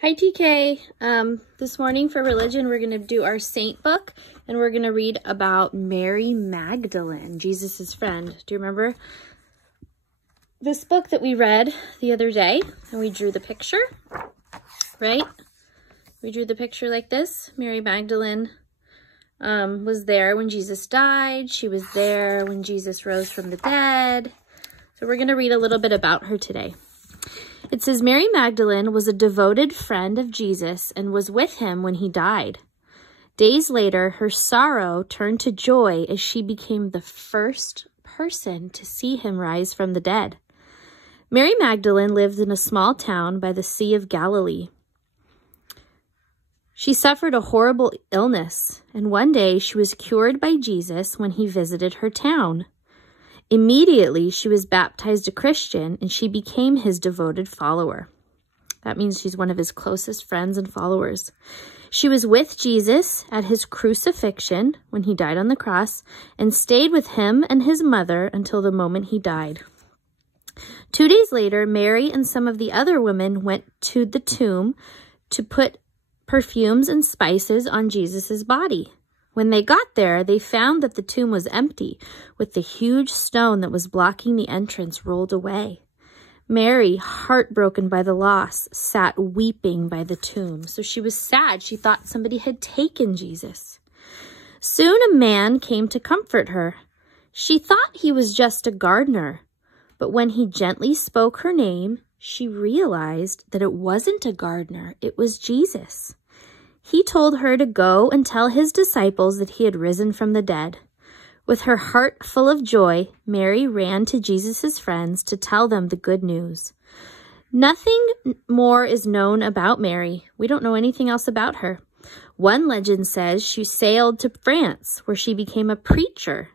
Hi TK. This morning for religion, we're going to do our saint book, and we're going to read about Mary Magdalene, Jesus's friend. Do you remember this book that we read the other day? And we drew the picture, right? We drew the picture like this. Mary Magdalene was there when Jesus died. She was there when Jesus rose from the dead. So we're going to read a little bit about her today. It says, Mary Magdalene was a devoted friend of Jesus and was with him when he died. Days later, her sorrow turned to joy as she became the first person to see him rise from the dead. Mary Magdalene lived in a small town by the Sea of Galilee. She suffered a horrible illness, and one day she was cured by Jesus when he visited her town. Immediately, she was baptized a Christian, and she became his devoted follower. That means she's one of his closest friends and followers. She was with Jesus at his crucifixion when he died on the cross and stayed with him and his mother until the moment he died. 2 days later, Mary and some of the other women went to the tomb to put perfumes and spices on Jesus's body. When they got there, they found that the tomb was empty, with the huge stone that was blocking the entrance rolled away. Mary, heartbroken by the loss, sat weeping by the tomb. So she was sad. She thought somebody had taken Jesus. Soon a man came to comfort her. She thought he was just a gardener, but when he gently spoke her name, she realized that it wasn't a gardener, it was Jesus. He told her to go and tell his disciples that he had risen from the dead. With her heart full of joy, Mary ran to Jesus' friends to tell them the good news. Nothing more is known about Mary. We don't know anything else about her. One legend says she sailed to France, where she became a preacher.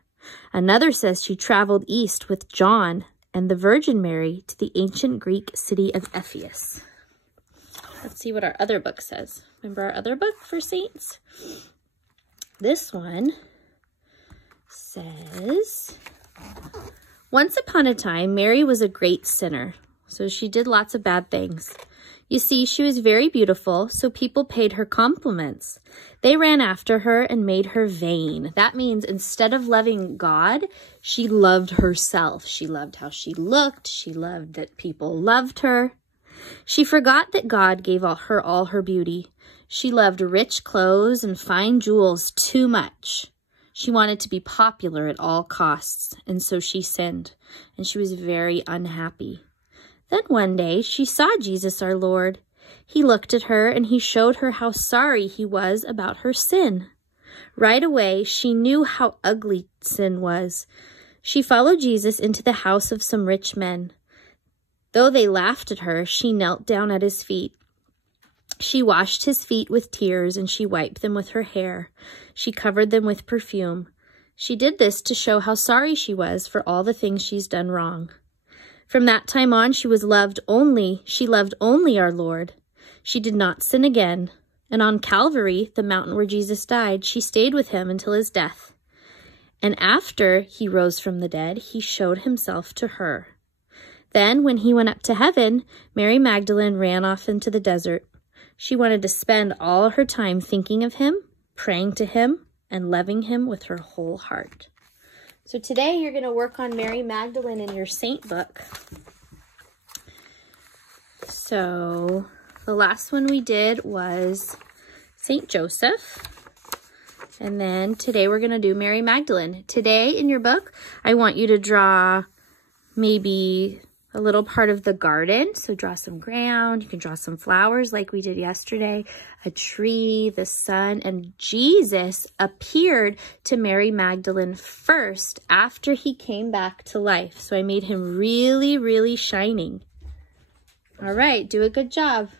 Another says she traveled east with John and the Virgin Mary to the ancient Greek city of Ephesus. Let's see what our other book says. Remember our other book for saints? This one says, once upon a time, Mary was a great sinner. So she did lots of bad things. You see, she was very beautiful, so people paid her compliments. They ran after her and made her vain. That means instead of loving God, she loved herself. She loved how she looked. She loved that people loved her. She forgot that God gave her all her beauty. She loved rich clothes and fine jewels too much. She wanted to be popular at all costs, and so she sinned, and she was very unhappy. Then one day she saw Jesus our Lord. He looked at her and he showed her how sorry he was about her sin. Right away, she knew how ugly sin was. She followed Jesus into the house of some rich men. Though they laughed at her, she knelt down at his feet. She washed his feet with tears and she wiped them with her hair. She covered them with perfume. She did this to show how sorry she was for all the things she's done wrong. From that time on, she loved only our Lord. She did not sin again. And on Calvary, the mountain where Jesus died, she stayed with him until his death. And after he rose from the dead, he showed himself to her. Then, when he went up to heaven, Mary Magdalene ran off into the desert. She wanted to spend all her time thinking of him, praying to him, and loving him with her whole heart. So today you're going to work on Mary Magdalene in your saint book. So the last one we did was Saint Joseph. And then today we're going to do Mary Magdalene. Today in your book, I want you to draw maybe a little part of the garden. So draw some ground. You can draw some flowers like we did yesterday, a tree, the sun, and Jesus appeared to Mary Magdalene first after he came back to life. So I made him really, really shining. All right, do a good job.